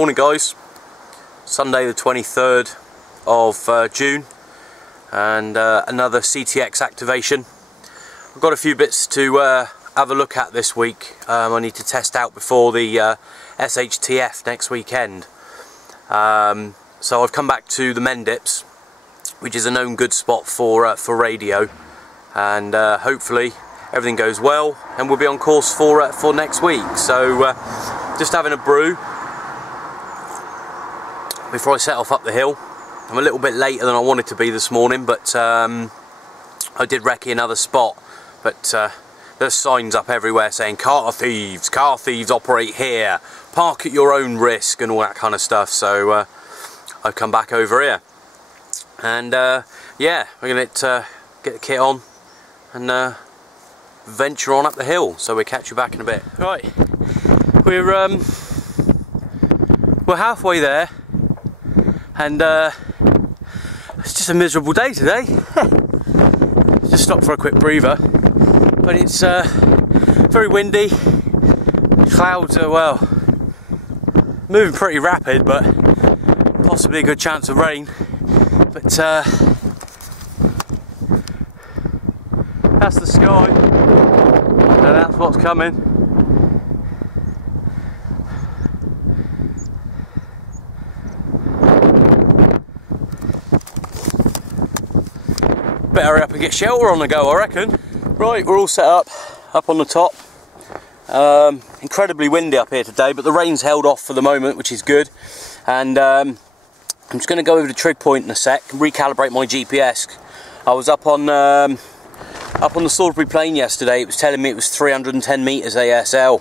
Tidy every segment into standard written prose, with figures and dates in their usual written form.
Morning guys, Sunday the 23rd of June, and another CTX activation. I've got a few bits to have a look at this week. I need to test out before the SHTF next weekend. So I've come back to the Mendips, which is a known good spot for radio, and hopefully everything goes well and we'll be on course for next week. So just having a brew before I set off up the hill. I'm a little bit later than I wanted to be this morning, but I did recce another spot, but there's signs up everywhere saying car thieves operate here, park at your own risk and all that kind of stuff. So I've come back over here, and yeah, we're going to get the kit on and venture on up the hill. So we'll catch you back in a bit. Right, we're halfway there, and it's just a miserable day today. Just stopped for a quick breather, but it's very windy. Clouds are, well, moving pretty rapid, but possibly a good chance of rain. But that's the sky, and that's what's coming. Better hurry up and get shelter on the go, I reckon. Right, we're all set up on the top. Incredibly windy up here today, but the rain's held off for the moment, which is good. And I'm just going to go over to Trig point in a sec, recalibrate my GPS. I was up on the Salisbury Plain yesterday. It was telling me it was 310 metres ASL.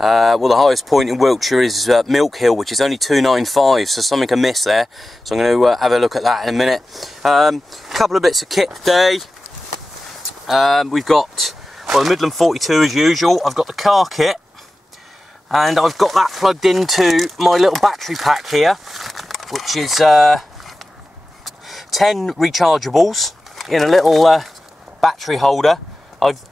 Well, the highest point in Wiltshire is Mendip Hills, which is only 295, so something amiss there. So I'm going to have a look at that in a minute. Couple of bits of kit today. We've got, well, the Midland 42 as usual. I've got the car kit, and I've got that plugged into my little battery pack here, which is 10 rechargeables in a little battery holder. I've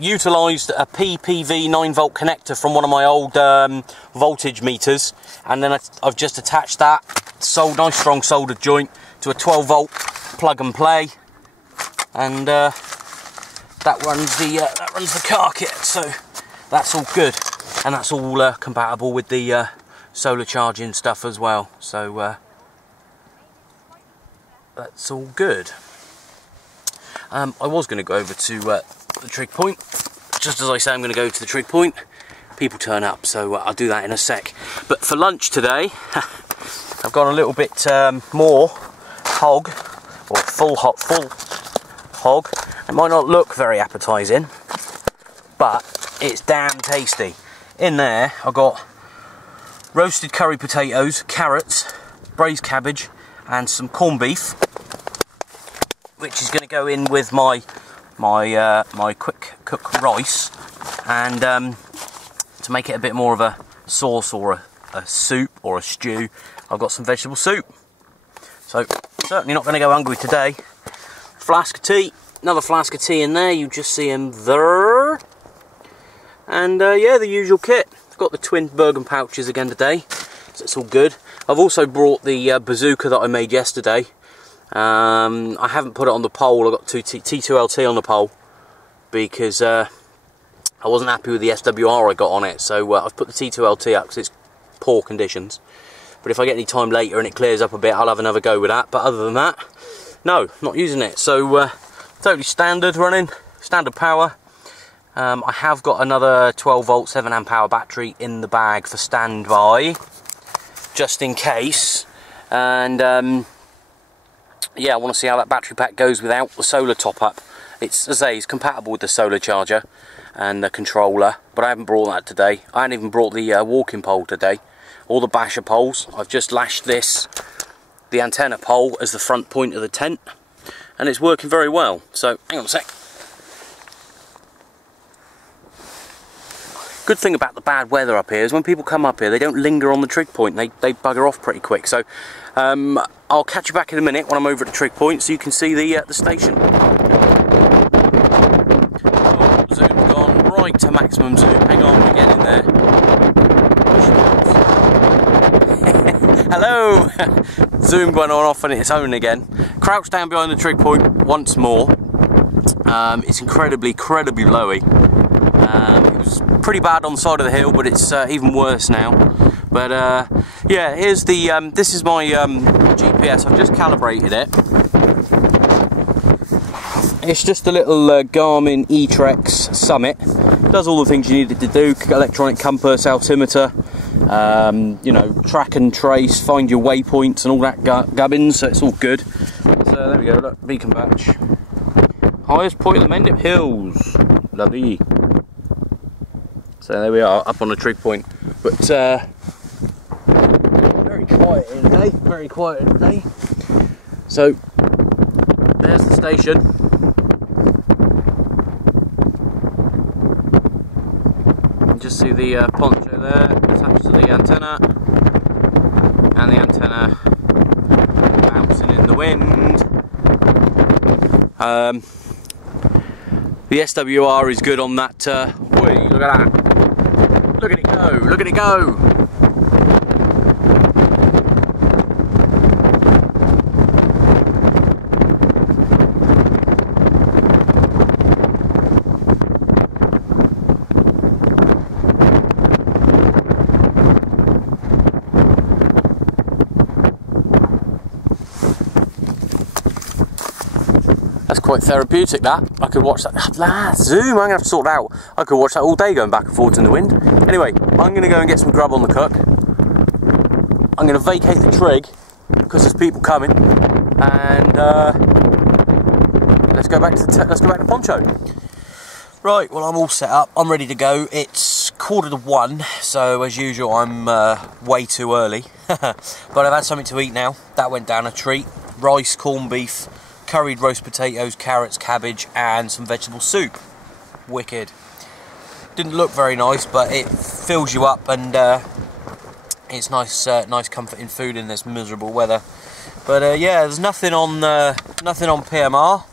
utilised a PPV 9-volt connector from one of my old voltage meters, and then I've just attached that nice strong soldered joint to a 12-volt plug and play, and that runs the car kit. So that's all good, and that's all compatible with the solar charging stuff as well. So that's all good. I was going to go over to the Trig point. Just as I say I'm going to go to the Trig point, people turn up, so I'll do that in a sec. But for lunch today, I've got a little bit more hog, or full hog. It might not look very appetising, but it's damn tasty. In there I've got roasted curry potatoes, carrots, braised cabbage and some corned beef, which is going to go in with my quick cook rice, and to make it a bit more of a sauce or a soup or a stew, I've got some vegetable soup. So certainly not going to go hungry today. Flask of tea, another flask of tea in there, you just see them there. And yeah, the usual kit. I've got the twin Bergen pouches again today, so it's all good. I've also brought the bazooka that I made yesterday. I haven't put it on the pole. I've got T2LT on the pole because I wasn't happy with the SWR I got on it, so I've put the T2LT up because it's poor conditions. But if I get any time later and it clears up a bit, I'll have another go with that. But other than that, no, not using it. So totally standard running, standard power. I have got another 12-volt 7-amp hour battery in the bag for standby, just in case. And yeah, I want to see how that battery pack goes without the solar top-up. It's, as I say, it's compatible with the solar charger and the controller, but I haven't brought that today. I haven't even brought the walking pole today, or the basher poles. I've just lashed the antenna pole as the front point of the tent, and it's working very well. So, hang on a sec. Good thing about the bad weather up here is when people come up here, they don't linger on the Trig point. They bugger off pretty quick. So I'll catch you back in a minute when I'm over at the Trig point, so you can see the station. Oh, zoom's gone right to maximum zoom. Hang on, we're getting there. Zoom went off on its own again. Crouched down behind the trig point once more. It's incredibly lowy. It was pretty bad on the side of the hill, but it's even worse now. But yeah, here's the this is my GPS. I've just calibrated it. It's just a little Garmin eTrex Summit. Does all the things you need it to do: electronic compass, altimeter, you know, track and trace, find your waypoints and all that gubbins. So it's all good. So there we go. Look, beacon batch. Highest point of the Mendip Hills. Lovely. So there we are, up on the trig point. But very quiet in today. Very quiet in today. So there's the station. You just see the poncho there attached to the antenna, and the antenna bouncing in the wind. The SWR is good on that. Whee, look at that! Look at it go! Look at it go! That's quite therapeutic, that. I could watch that. Zoom, I'm going to have to sort that out. I could watch that all day going back and forwards in the wind. Anyway, I'm going to go and get some grub on the cook. I'm going to vacate the trig because there's people coming. And let's go back to the poncho. Right, well, I'm all set up. I'm ready to go. It's 1:45, so as usual, I'm way too early. But I've had something to eat now. That went down a treat. Rice, corned beef, curried roast potatoes, carrots, cabbage, and some vegetable soup. Wicked. Didn't look very nice, but it fills you up, and it's nice, nice comforting food in this miserable weather. But yeah, there's nothing on PMR,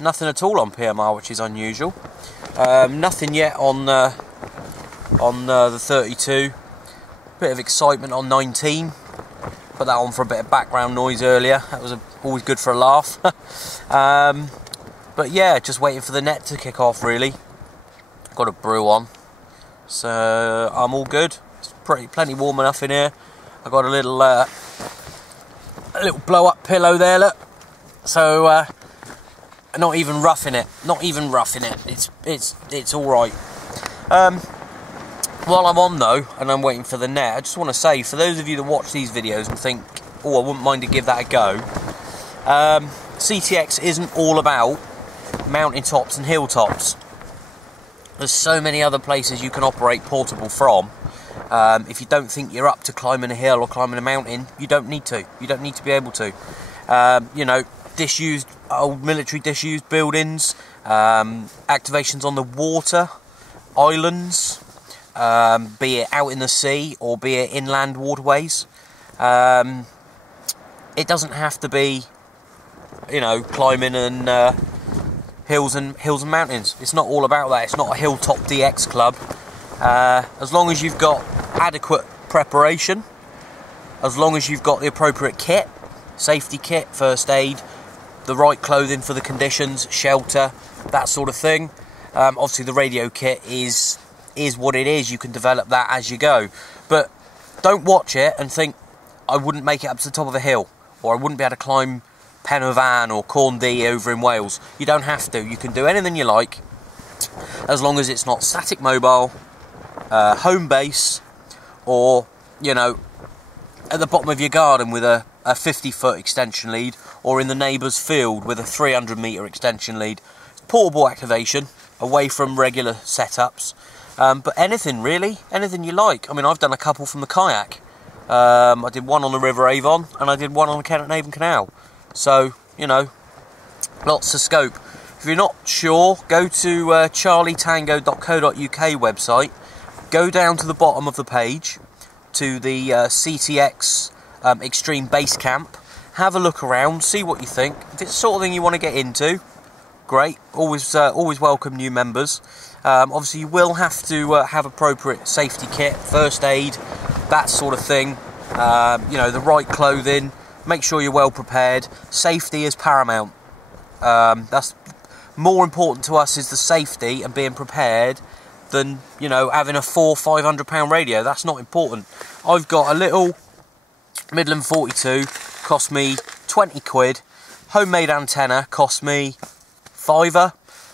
nothing at all on PMR, which is unusual. Nothing yet on the 32. Bit of excitement on 19. Put that on for a bit of background noise earlier. That was always good for a laugh. But yeah, just waiting for the net to kick off, really. Got a brew on, so I'm all good. It's plenty warm enough in here. I got a little blow up pillow there, look. So not even roughing it. Not even roughing it. It's all right. While I'm on though, and I'm waiting for the net, I just want to say, for those of you that watch these videos and think, oh, I wouldn't mind to give that a go, CTX isn't all about mountain tops and hilltops. There's so many other places you can operate portable from. If you don't think you're up to climbing a hill or climbing a mountain, you don't need to. You don't need to be able to. You know, disused, old military disused buildings, activations on the water, islands, be it out in the sea or be it inland waterways. It doesn't have to be, you know, climbing and hills and mountains. It's not all about that. It's not a hilltop DX club. As long as you've got adequate preparation, as long as you've got the appropriate kit, safety kit, first aid, the right clothing for the conditions, shelter, that sort of thing. Obviously the radio kit is what it is. You can develop that as you go, but don't watch it and think I wouldn't make it up to the top of a hill, or I wouldn't be able to climb Pen y Fan or Corndee over in Wales. You don't have to. You can do anything you like, as long as it's not static mobile, home base, or, you know, at the bottom of your garden with a 50-foot extension lead, or in the neighbour's field with a 300-metre extension lead. Portable activation, away from regular setups. But anything really, anything you like. I mean, I've done a couple from the kayak. I did one on the River Avon, and I did one on the Kent and Avon Canal. So, you know, lots of scope. If you're not sure, go to charlietango.co.uk website, go down to the bottom of the page, to the CTX Extreme Base Camp, have a look around, see what you think. If it's the sort of thing you want to get into, great, always welcome new members. Obviously you will have to have appropriate safety kit, first aid, that sort of thing. you know, the right clothing, make sure you're well prepared. Safety is paramount. That's more important to us, is the safety and being prepared, than, you know, having a £400-500 radio. That's not important. I've got a little Midland 42, cost me 20 quid. Homemade antenna cost me £5,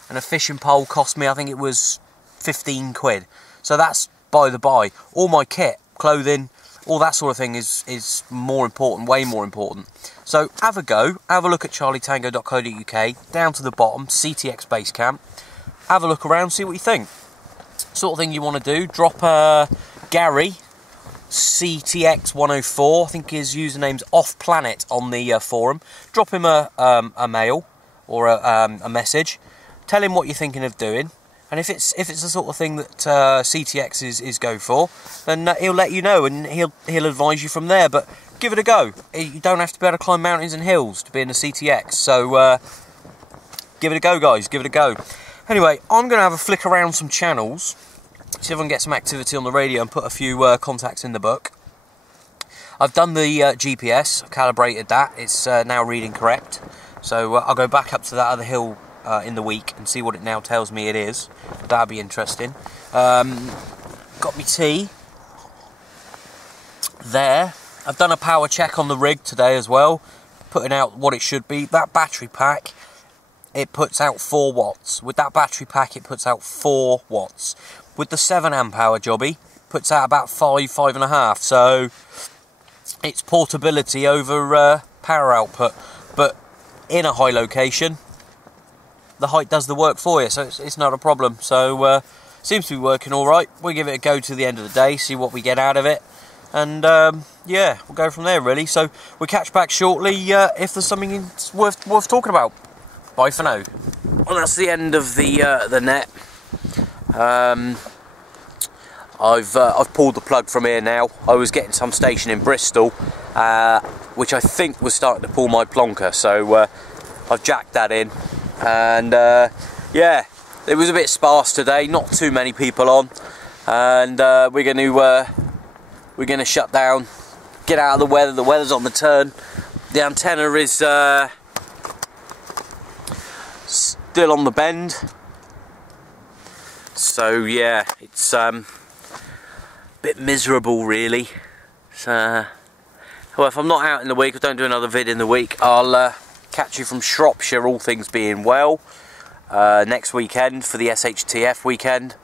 and a fishing pole cost me, I think it was 15 quid. So that's by the by. All my kit, clothing, all that sort of thing is more important, way more important. So have a go, have a look at charlietango.co.uk, down to the bottom, CTX base camp. Have a look around, see what you think. Sort of thing you want to do, drop Gary, CTX104, I think his username's Off Planet on the forum. Drop him a mail or a message. Tell him what you're thinking of doing, and if it's the sort of thing that CTX is go for, then he'll let you know and he'll advise you from there. But give it a go. You don't have to be able to climb mountains and hills to be in the CTX. So give it a go, guys. Give it a go. Anyway, I'm going to have a flick around some channels, see if I can get some activity on the radio and put a few contacts in the book. I've done the GPS, I've calibrated that, it's now reading correct. So I'll go back up to that other hill in the week and see what it now tells me it is. That'll be interesting. Got me tea there. I've done a power check on the rig today as well, putting out what it should be. That battery pack, it puts out 4 watts. With that battery pack, it puts out 4 watts. With the 7 amp hour jobby, puts out about 5.5. So it's portability over power output. But in a high location, the height does the work for you, so it's not a problem. So seems to be working all right. We'll give it a go to the end of the day, see what we get out of it. And yeah, we'll go from there really. So we'll catch back shortly if there's something worth talking about. Bye for now. Well, that's the end of the net. I've pulled the plug from here now. I was getting some station in Bristol, which I think was starting to pull my plonker. So I've jacked that in, and yeah, it was a bit sparse today. Not too many people on, and we're going to shut down, get out of the weather. The weather's on the turn. The antenna is still on the bend, so yeah, it's a bit miserable really. So well, if I'm not out in the week, I don't do another vid in the week, I'll catch you from Shropshire, all things being well, next weekend for the SHTF weekend.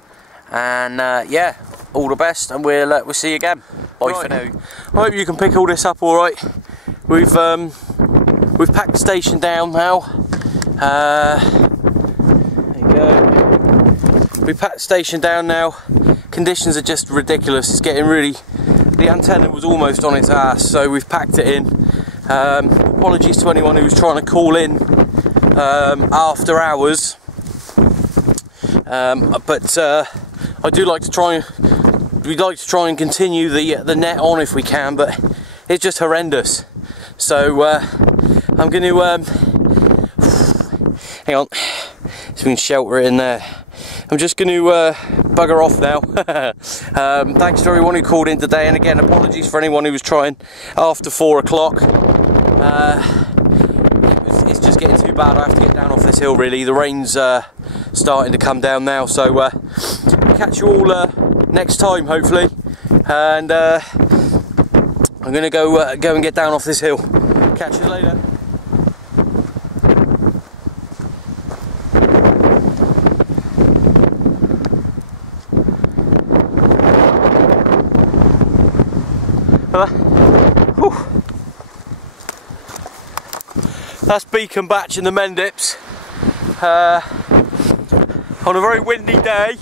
And yeah, all the best, and we'll see you again. Bye for now. I hope you can pick all this up all right. We've packed the station down now. There you go. We packed the station down now. Conditions are just ridiculous. It's getting really. The antenna was almost on its ass, so we've packed it in. Apologies to anyone who was trying to call in after hours. But I do like to try. We'd like to try and continue the net on if we can, but it's just horrendous. So I'm going to hang on, so we can shelter it in there. I'm just going to bugger off now. Thanks to everyone who called in today, and again apologies for anyone who was trying after 4 o'clock. It's just getting too bad. I have to get down off this hill really. The rain's starting to come down now, so catch you all next time hopefully, and I'm gonna go and get down off this hill. Catch you later. That's Beacon Batch in the Mendips on a very windy day.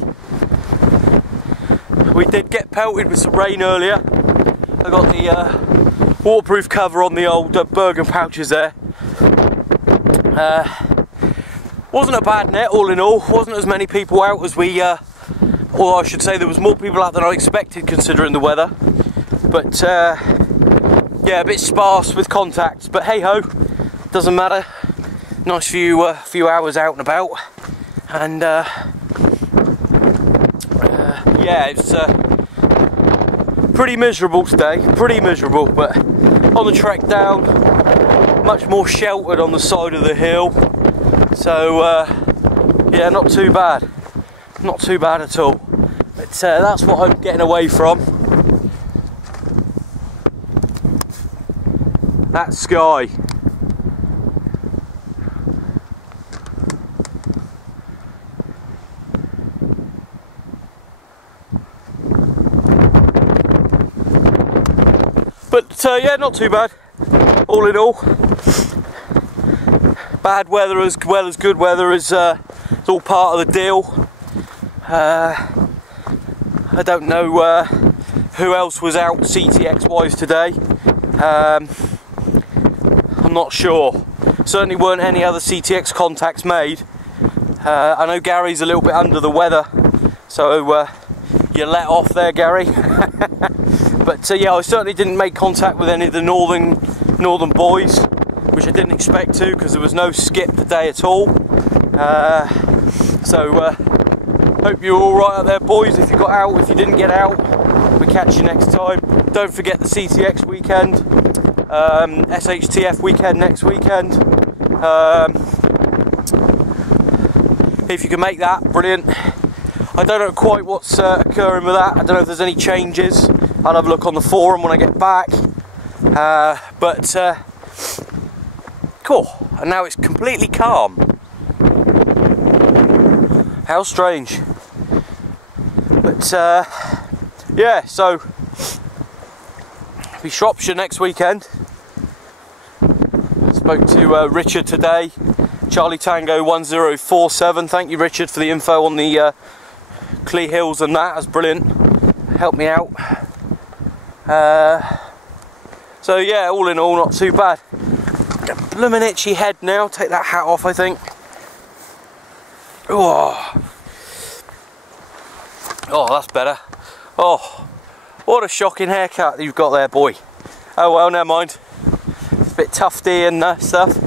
We did get pelted with some rain earlier. I got the waterproof cover on the old Bergen pouches there. Wasn't a bad net all in all. Wasn't as many people out as we, or I should say there was more people out than I expected considering the weather. But yeah, a bit sparse with contacts, but hey ho, doesn't matter. Nice few hours out and about, and yeah, it's pretty miserable today, pretty miserable, but on the trek down, much more sheltered on the side of the hill, so yeah, not too bad at all, but that's what I'm getting away from, that sky. But yeah, not too bad, all in all. Bad weather as well as good weather is it's all part of the deal. I don't know who else was out CTX wise today. I'm not sure. Certainly weren't any other CTX contacts made. I know Gary's a little bit under the weather, so you let off there, Gary. But yeah, I certainly didn't make contact with any of the northern boys, which I didn't expect to, because there was no skip today at all. So hope you're all right out there, boys. If you got out, if you didn't get out, we'll catch you next time. Don't forget the CTX weekend, SHTF weekend next weekend. If you can make that, brilliant. I don't know quite what's occurring with that. I don't know if there's any changes. I'll have a look on the forum when I get back. But cool. And now it's completely calm. How strange. But yeah, so be Shropshire next weekend. Spoke to Richard today. Charlie Tango 1047. Thank you, Richard, for the info on the Clee Hills and that. That's brilliant. Helped me out. So yeah, all in all, not too bad. Blooming itchy head now. Take that hat off, I think. Oh, that's better. Oh, what a shocking haircut you've got there, boy. Oh well, never mind. It's a bit tufty and stuff.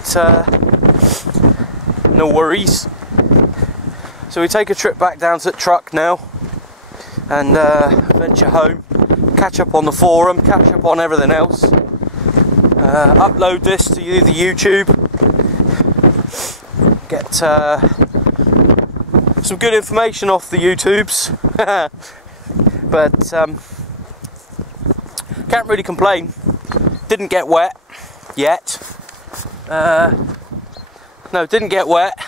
It's no worries. So we take a trip back down to the truck now and venture home, catch up on the forum, catch up on everything else, upload this to the YouTube, get some good information off the YouTubes. But can't really complain. Didn't get wet yet. No, didn't get wet.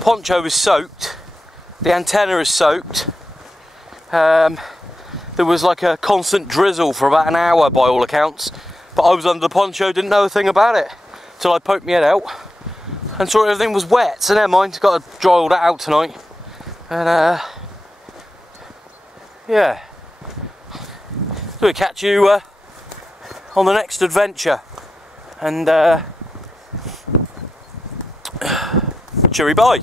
Poncho is soaked. The antenna is soaked. There was like a constant drizzle for about an hour by all accounts, but I was under the poncho, didn't know a thing about it till I poked my head out and saw everything was wet. So never mind, got to dry all that out tonight. And yeah, so we'll catch you on the next adventure. And cheery bye.